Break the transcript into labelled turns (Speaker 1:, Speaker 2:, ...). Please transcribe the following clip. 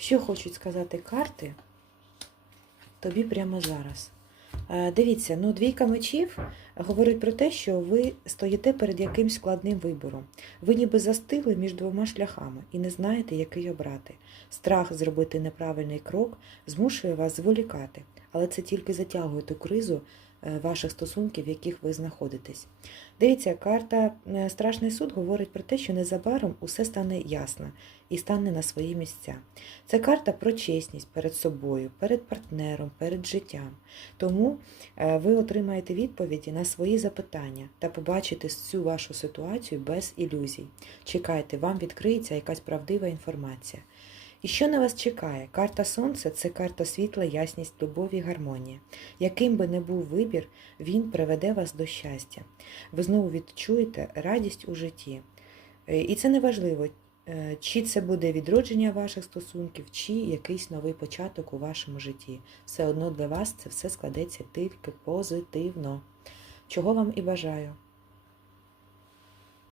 Speaker 1: Що хочуть сказати карти тобі прямо зараз? Е, Дивіться, ну двійка мечів говорить про те, що ви стоїте перед якимсь складним вибором. Ви ніби застигли між двома шляхами і не знаєте, який обрати. Страх зробити неправильний крок змушує вас зволікати, але це тільки затягує ту кризу ваших стосунків, в яких ви знаходитесь. Дивіться, карта е, Страшний суд говорить про те, що незабаром усе стане ясно і стане на свої місця. Це карта про чесність перед собою, перед партнером, перед життям. Тому е, ви отримаєте відповіді на свої запитання та побачите цю вашу ситуацію без ілюзій. Чекайте, вам відкриється якась правдива інформація. І що на вас чекає? Карта Сонця це карта світла, ясність, любові, гармонія. Яким би не був вибір, він приведе вас до щастя. Ви знову відчуєте радість у житті. Е, І це не важливо, е, чи це буде відродження ваших стосунків, чи якийсь новий початок у вашому житті. Все одно для вас це все складеться тільки позитивно. Чого вам і бажаю.